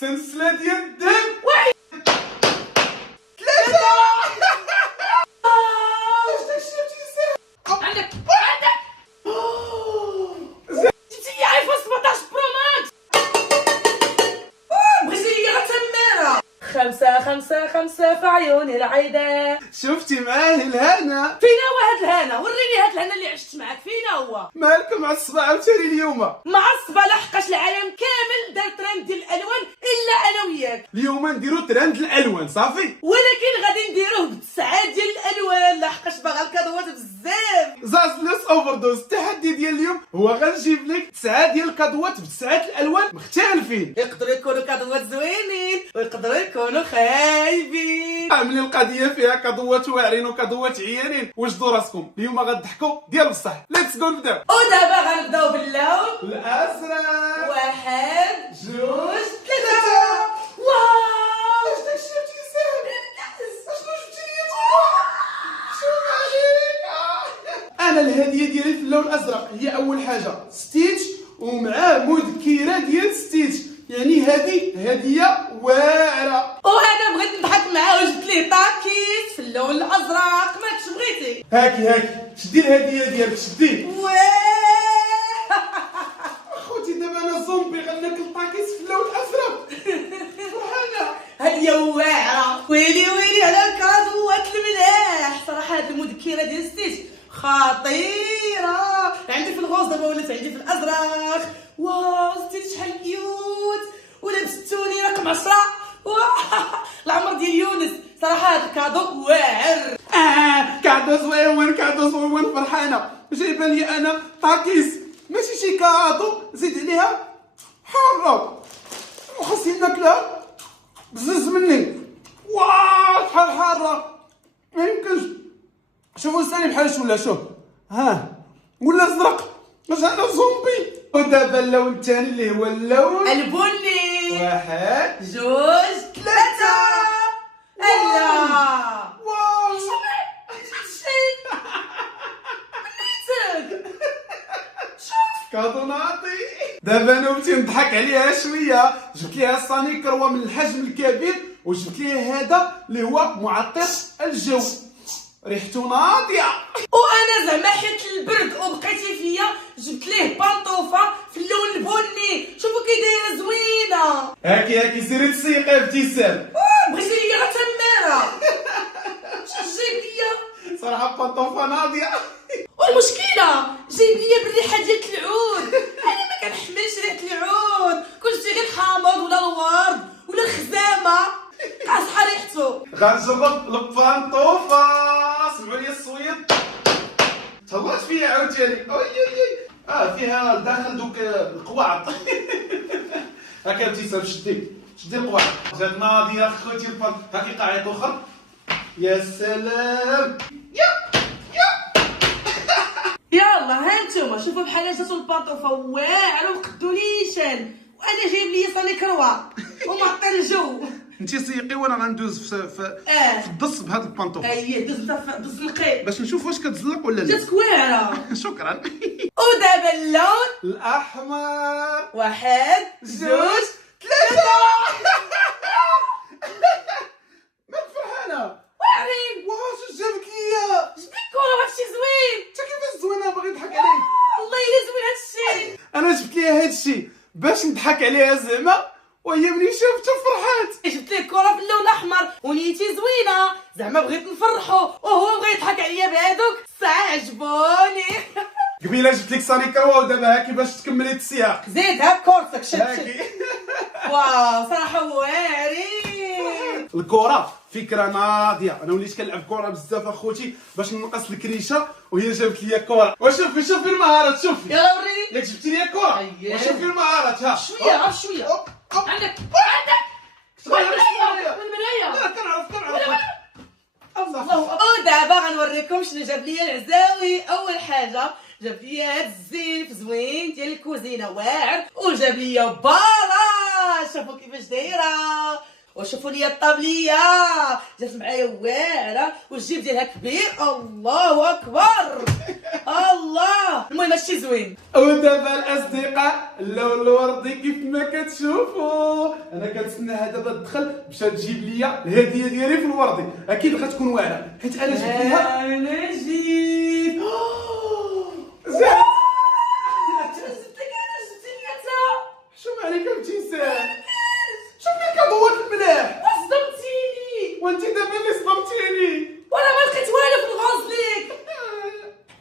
سلسلة ديال الدم. واحد 3. واش داكشي تيساهل؟ عندك جبتي لي ايفون 17 برو ماكس. بغيتي لي غتماره 5 في عيوني العيدة. شفتي معاه الهنا؟ فينا هو هاد الهنا؟ وريني هاد الهنا اللي عشت معاك، فينا هو؟ مالكم معصبة عاوتاني اليوم؟ معصبة لحقاش العالم كامل دار ترند ديال الالوان الا انا وياك. اليوم نديرو ترند الالوان صافي، ولكن غادي نديروه ب9 ديال الالوان لحقاش باغا الكادوات بزاف. زازلس اوفردوز. التحدي ديال اليوم هو غنجيب لك 9 ديال الكادوات ب9 الالوان مختلفين. يقدروا يكونوا كادوات زوينين ويقدروا يكونوا خايبين. عاملين القضيه فيها كادوات واعرين وكادوات عيانين. وجدوا راسكم اليوم غتضحكوا ديال بصح. ليتس جو نبداو. ودابا غنبداو باللون الازرق. 1 2 3. واو واش داكشي تيساهل؟ اشنو جبتي لي؟ شوف عليك. انا الهديه ديالي في اللون الازرق هي اول حاجه ستيتش ومعاه مذكره ديال ستيتش، يعني هذه هديه واعره. وهذا بغيت نضحك معاه وجبت ليه طاكيس في اللون الازرق. ماكش بغيتي؟ هاكي شدي الهديه ديالك شدي. اخوتي دابا انا زومبي غناكل طاكيس في اللون الازرق. فرحانه. هدية واعرة. ويلي على الكادوات الملاح. صراحة هاد المذكرة ديال ستيتش خطيرة. عندي في الغوز دابا ولات عندي في الازرق. واو ستيتش شحال كيوت ولبستوني رقم 10. العمر ديال يونس. صراحة هاد الكادو واعر. كادو زويون كادو زويون. فرحانه جايبه لي انا طاكيس ماشي شي كادو، زيد عليها حاره وخاصني ناكلها بزز مني. واو شحال حاره ما يمكنش. شوفوا لساني بحال ولا شوف ها ولا ازرق باش انا زومبي. ودابا اللون الثاني اللي هو اللون البني. 1 2 3. الله واو كادو ناطي. دابا انا وبتي نضحك عليها شويه. جبت ليها الصاني كروه من الحجم الكبير وجبت ليها هذا اللي هو معطر الجو ريحته ناضيه. وانا زعما حيت البرد وبقيتي فيا جبت ليه بانطوفه في اللون البني. شوفوا كي دايره زوينه. هاكي سيري تسيقي ابتسام. بغيتي لي غتماره. اش جايب ليا؟ صراحه بانطوفه ناضيه. والمشكله جايب ليا بالريحه ديال العود. انا ما كنحملش ريحه العود. كلشي غير الحامض ولا الورد ولا الخزامه قاصحه ريحته. غنجرب البانطوفه. سمعوا لي الصويت. تهلاش فيها عاوتاني. اوي فيها داخل دوك القواعط. هاكا ابتسام شدي القواعط. جات ناضيه خوتي. هاكي قاعده اخر. يا سلام. يلا ها نتوما شوفوا بحال جاتو البانطوفه واعره وقدو نيشان. وانا جايب لي صالي كروه ومعطر الجو. انتي سيقي وانا غندوز في الدص بهاد البانطوفه. اييه دز نقي باش نشوف واش كتزلق ولا لا. جاتك واعره. شكرا. ودابا اللون الاحمر. 1 2 3. مالك فرحانه؟ واعرين. واش جابك ليا؟ جبت لك كره هادشي زوين. انت كيفاش زوينه باغي نضحك عليك؟ والله الا زوين هادشي. انا جبت ليها هادشي باش نضحك عليها زعما، وهي ملي شافته فرحات. جبت لك كره في اللون الاحمر ونيتي زوينه زعما بغيت نفرحو وهو بغى يضحك عليا بهذوك الساعه. عجبوني. قبيله جبت لك صاني كوا ودابا هاكي باش تكملي السياق. زيد ها كورتك شد. هاكي. واو صراحه واعرين. الكره فكره ناضيه. انا وليت كنلعب كره بزاف اخوتي باش نقص الكريشه وهي جابت لي كره. وشوفي المهارات شوفي. يلا وريني. ياك جبتي لي كره. أيه. وشوفي المهارات ها شويه غير شويه. عندك والمرايه. لا كنعرف الله. ودابا غنوريكم شنو جاب لي العزاوي. اول حاجه جاب لي هاد الزيف زوين ديال الكوزينه واعر وجاب لي بالا. شوفوا كيفاش دايره. وشوفوا لي الطابليه جات معايا واعره والجيب ديالها كبير. الله اكبر الله. المهم هادشي زوين. ودابا الاصدقاء اللون الوردي كيف ما كتشوفوا انا كنتسنى دابا تدخل باش تجيب ليا الهديه ديالي في الوردي. اكيد غتكون واعره حيت انا جبت ليها. انا جيت زعما شوف عليك ابتسام. شوف الكادوات الملاح. صدمتيني وانت دابا اللي صدمتيني. وانا ما لقيت والو في الغازليك.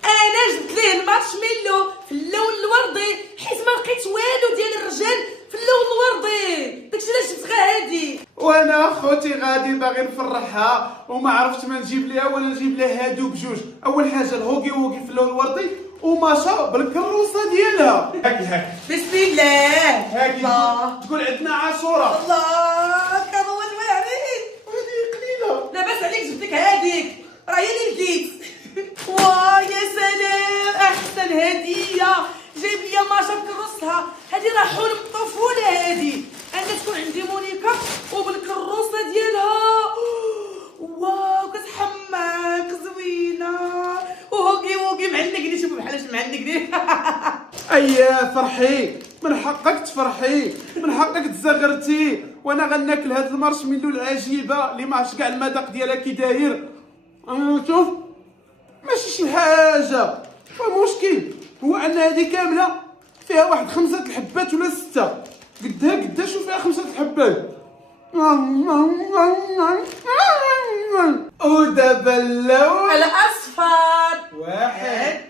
انا جبت ليه المارشميلو في اللون الوردي حيت ما لقيت والو ديال الرجال في اللون الوردي. داكشي علاش جبت غير هادي. وانا خوتي غادي باغي نفرحها وما عرفتش ما نجيب ليها ولا نجيب لها هادو بجوج. اول حاجه الهوكي ووكي في اللون الوردي وماشا بالكروسه ديالها. هاكي بسم الله. هاكي الله تقول عندنا عاشوره. الله كانوا واعرين. هذه قليله. لاباس عليك جبت لك هذيك راه هي اللي لقيت. واه يا سلام احسن هديه جايب لي ماشا بكروسها. هذه راه حلم الطفوله هذه. انا تكون عندي مونيكا وبالكروسه ديالها. واو كتحماق زوينه وهوكي ووكي معنقني. شوفوا بحالاش معنقني. اييه فرحي من حقك تفرحي من حقك تزغرتي. وانا غناكل هاد المارشميلو العجيبه اللي ما عرفتش كاع المذاق ديالها كي داير. شوف ماشي شي حاجه مشكل هو ان هذه كامله فيها واحد 5 الحبات ولا 6 قدها شوف فيها 5 الحبات. ودابا اللون الاصفر. 1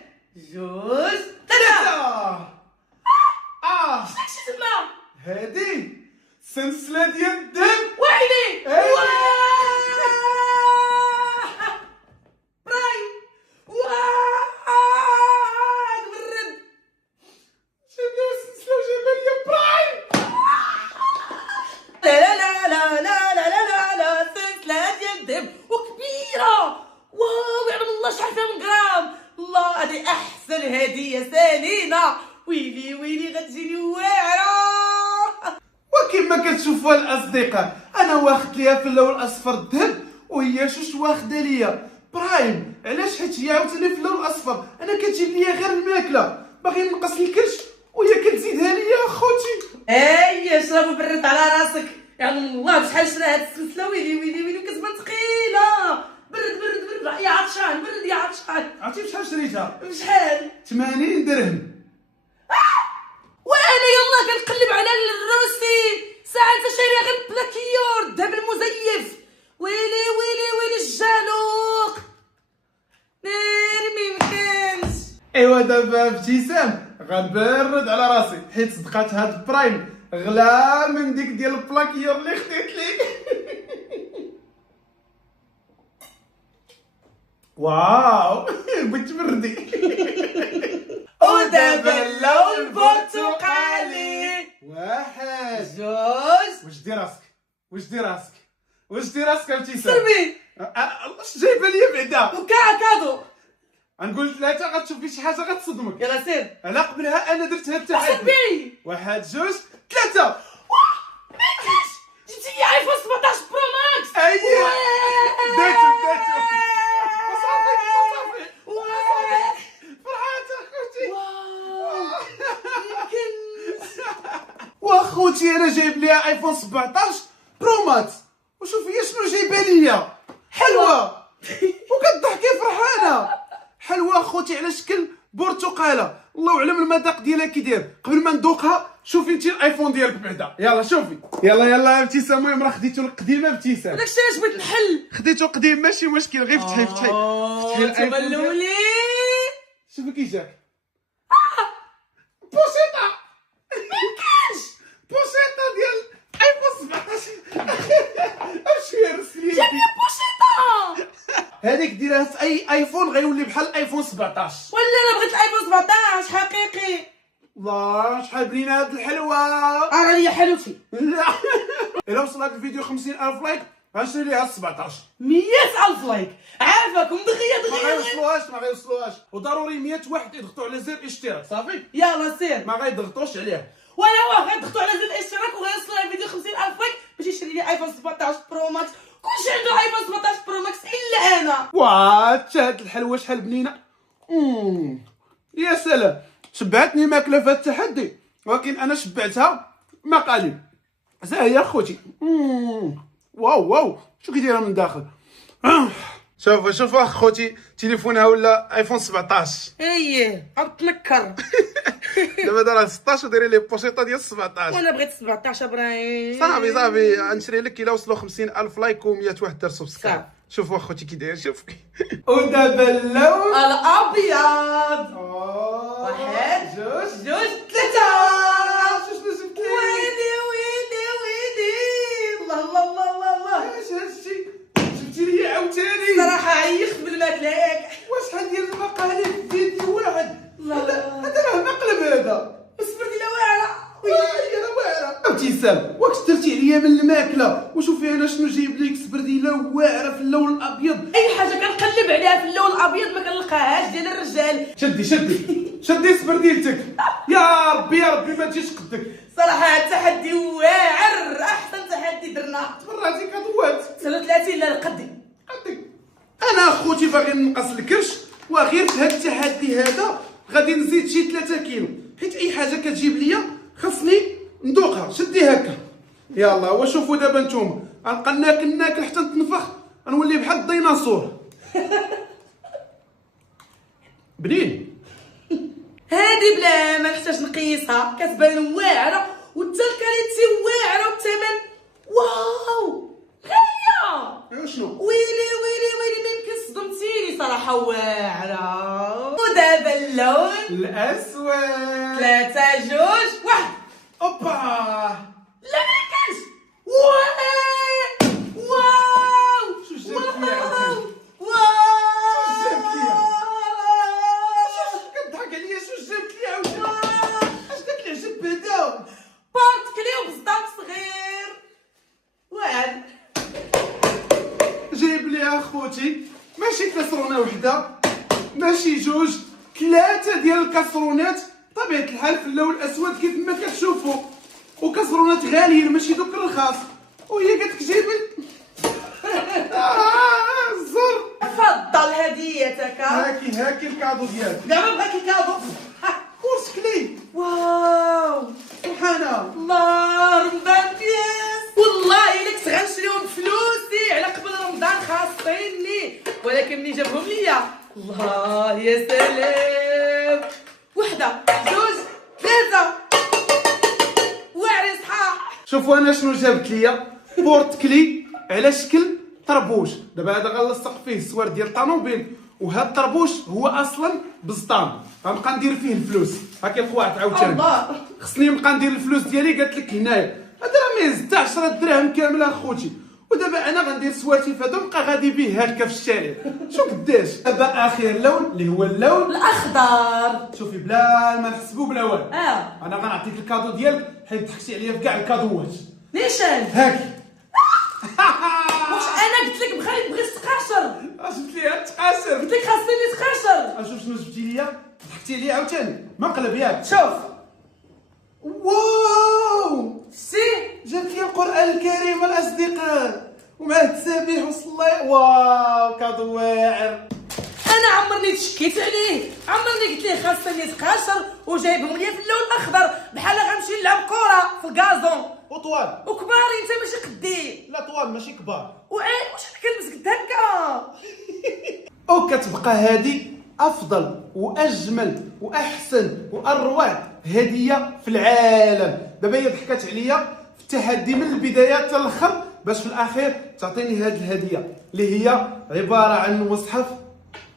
جوج 3. شناكشي تما؟ هادي سلسله ديال الدم. ويلي برايم. برد جاب لي السلسله وجاب لي برايم. لا لا لا لا لا لا لا سلسلة ديال الدم وكبيرة. واو يعلم الله شحال فيها من غرام. الله هذه أحسن هدية سالينا. ويلي غتجيني واعرة. وكما كتشوفوا الاصدقاء انا واخد ليها في اللون الاصفر الذهب وهي شوش واخده ليا برايم. علاش؟ حيت هي عاوتاني في اللون الاصفر انا كتجيب ليا غير الماكله باغي نقص الكرش وهي كتزيدها ليا اخوتي. اي شرب برد على راسك. يعني الله بشحال شرا هاد السلسله. ويلي وكتبان ثقيله. برد يا عطشان. برد يا عطشان. عرفتي بشحال شريتها؟ بشحال؟ 80 درهم. وانا يلا كنقلب على الروسي ساعات شاريه غير بلاكيور الذهب المزيف. ويلي الجالوق ناري ميمكنش. ايوا دابا ابتسام غنبرد على راسي حيت صدقات هاد البرايم غلا من ديك ديال البلاكيور اللي خديت ليك. واو بغيت تبردي. ودابا اللون البرتقالي. 1 جوج. واش دي راسك ابتسام؟ سربي اش جايبه ليا بعدا؟ كادو. غنقول 3 غتشوفي شي حاجه غتصدمك. يلا سير. على قبلها انا درت هاد التحدي. سربي 1 2 3. ماكاش جبتي لي ايفون 17 برو ماكس. اييه درتو صافي فرحات اخوتي. واخوتي انا جايب ليها ايفون 17 برو ماكس وشوفي هي شنو جايبه ليا. حلوه وكتضحكي فرحانه. حلوه اخوتي على شكل برتقاله. الله اعلم المذاق ديالها كي داير. قبل ما ندوقها شوفي انت الايفون ديالك بعدا. يلا شوفي يلا ابتسام. المهم راه خديتو القديمه ابتسام. داكشي علاش بغيت نحل. خديتو قديم ماشي مشكل غير فتحي الايفون ديالك. تبلولي شوفي كي جاك. بوسيطه ماكاش بوسيطه ديال ايفون 17. شويه رسلي جابني بوشيطه. هذيك ديرها في اي ايفون غيولي بحال الايفون 17. ولا انا بغيت الايفون 17 حقيقي. الله شحال بنينه هاد الحلوه. راه هي حلوتي. لا الا وصل هاد الفيديو 50,000 لايك غنشري ليها 17. 100,000 لايك. عافاكم ما دغيا. غيوصلوهاش وضروري 100 واحد يضغطوا على زر اشتراك صافي. يلا سير. ما غيضغطوش عليه. وانا غيضغطوا على زر الاشتراك وغيوصلوا الفيديو 50,000 لايك باش يشري لي ايفون 17 برو ماكس. كلشي عنده ايفون 17 برو ماكس الا انا. واه هاد الحلوه شحال بنينه. يا سلام، شبعتني ماكله في هاد التحدي، ولكن انا شبعتها مقالب. هي خوتي. واو واو، شو كيديرها من داخل. شوف اخوتي، تليفونها ولا ايفون 17. اييه عم تنكر. دابا دار 16 وديري لي بوشيطه ديال 17. وانا بغيت 17 ابراهيم. صافي غنشري لك الا وصلوا 50,000 لايك و100 واحد دار سبسكرايب. صافي. شوفوا اخوتي كي داير، شوف. ودابا اللون الابيض. واحد واحد جوج جوج ثلاثة. شنو جبت لي؟ ويلي ويلي ويلي. الله الله الله الله الله. اش هادشي جبتي لي عاوتاني؟ صراحة عيقت بالماكلة ياك. وشحال ديال المقالب في فيديو واحد؟ الله. هذا راه مقلب هذا. والصبر ديالها واعرة. وي انا واعره. ابتسام، واش درتي عليا من الماكله؟ وشوفي انا شنو جايب لك سبرديله واعره في اللون الابيض. اي حاجة كنقلب عليها في اللون الابيض ما كنلقاهاش ديال الرجال. شدي سبرديلتك. يا ربي ما تجيش قدك. صراحة هاد التحدي واعر، احسن تحدي درناه. تبرعتي كضوات 33 لا قدي. قدك. انا اخوتي باغي نقص الكرش، وغير في هاد التحدي هذا غادي نزيد شي 3 كيلو، حيت اي حاجه كتجيب ليا خاصني ندوقها. شدي هكا. يلا وشوفوا دابا نتوما، غنبقى ناكل حتى نتنفخ، نولي بحال الديناصور. بنين. هادي بلا ما نحتاج نقيسها، كتبان واعرة وحتى الكاليتي واعرة والثمن واو غالية. شنو؟ ويلي ويلي ويلي ما يمكن صدمتيني صراحة واعرة. ودابا اللون الاسود. 3 2 1. اوبا. لا ما كانش. واو واو شو جابت لي عاوتاني؟ واو شو جابت لي؟ كتضحك عليا. شو جابت لي عاوتاني؟ اش داك العجب بهذا؟ بارت كلي وبصدام صغير واعر. جايب لي اخوتي ماشي كاسرونه وحده، ماشي جوج، 3 ديال الكاسرونات بطبيعه الحال في اللون الاسود كيف ما كتشوفوا، وكاسرونات غاليين ماشي دوك الرخاص، وهي قالت لك جايب الزر. تفضل هديتك. هاكي الكادو ديالك. دابا بغاكي كادو. وسكلي. واو سبحان الله رمضان بياس. والله الا كنت غنشريهم بفلوسي على قبل رمضان خاصيني، ولكن ملي جابهم ليا الله يا سلام. 1 2 3 واعر صحاح. شوفوا انا شنو جابت ليا. بورت كلي على شكل طربوش. دابا هذا غنلصق فيه السوار ديال الطوموبيل، وهذا الطربوش هو اصلا بزطام، غنبقى ندير فيه الفلوس. هاكي القواعد عاوتاني. الله. خصني نبقى ندير الفلوس ديالي. قالت لك هنايا هذا راه ما يزد 10 دراهم كامله اخوتي. ودابا انا غندير سوارتي فهادو نبقى غادي به هكا في الشارع. شو قداش. دابا اخر لون اللي هو اللون الاخضر. شوفي بلا ما نحسبوا بلا والو. انا غنعطيك الكادو ديالك حيت ضحكتي عليا في كاع الكادوات. نيشان. هاكي. واش انا قلت لك بغيت تقاشر؟ جبت لي تقاسر. قلت لك خاصني نتقاشر. اشوف شنو جبتي ليا. ضحكتي عليا عاوتاني. مقلب ياك. شوف واو سي جات لي القران الكريم الاصدقاء ومعه التسابيح والصلاة. واو كادو واعر. انا عمرني تشكيت عليه، عمرني قلت ليه خاصني نتقاشر وجايبهم ليا في اللون الاخضر بحال غنمشي نلعب كره في الكازون. وطوال. وكباري انت ماشي قدي. لا طوال ماشي كبار. واش انا كنلبس قد هكا. وكتبقى هذه افضل واجمل واحسن واروع هديه في العالم. دابا هي ضحكات عليا في التحدي من البدايه حتى الاخر باش في الاخير تعطيني هذه الهديه اللي هي عباره عن مصحف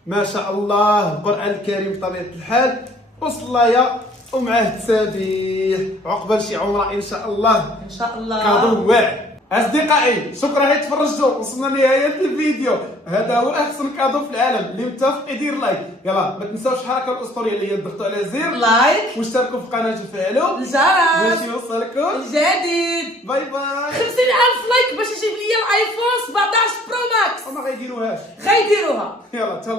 ما شاء الله القران الكريم بطبيعه الحال وصلايه ومعاه التسابيح. عقبال شي عمره ان شاء الله. ان شاء الله. كادو واعر. اصدقائي شكرا هاي تفرجتوا وصلنا لنهايه الفيديو. هذا هو احسن كادو في العالم. اللي متفق يدير لايك. يلا ما تنساوش الحركه الاسطوريه اللي هي تضغطوا على زر لايك واشتركوا في القناه وفعلوا الجرس باش يوصلكم الجديد. باي باي. 50,000 لايك باش يجيب لي الايفون 17 برو ماكس. وما غيديروهاش. غيديروها. يلا تهلا.